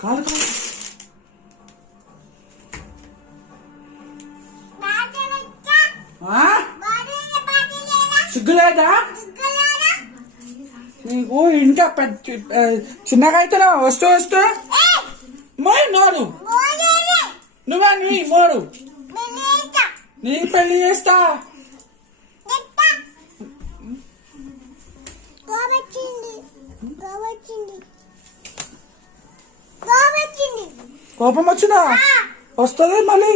కాలు కాలు సిగ్గులేదా నీకు? ఇంకా చిన్నగా అవుతున్నా వస్తూ వస్తూ మోయి నోరు నువ్వా నీ మోరు నీ పెళ్లి చేస్తా. కోపం వచ్చిందా? వస్తుంది మళ్ళీ.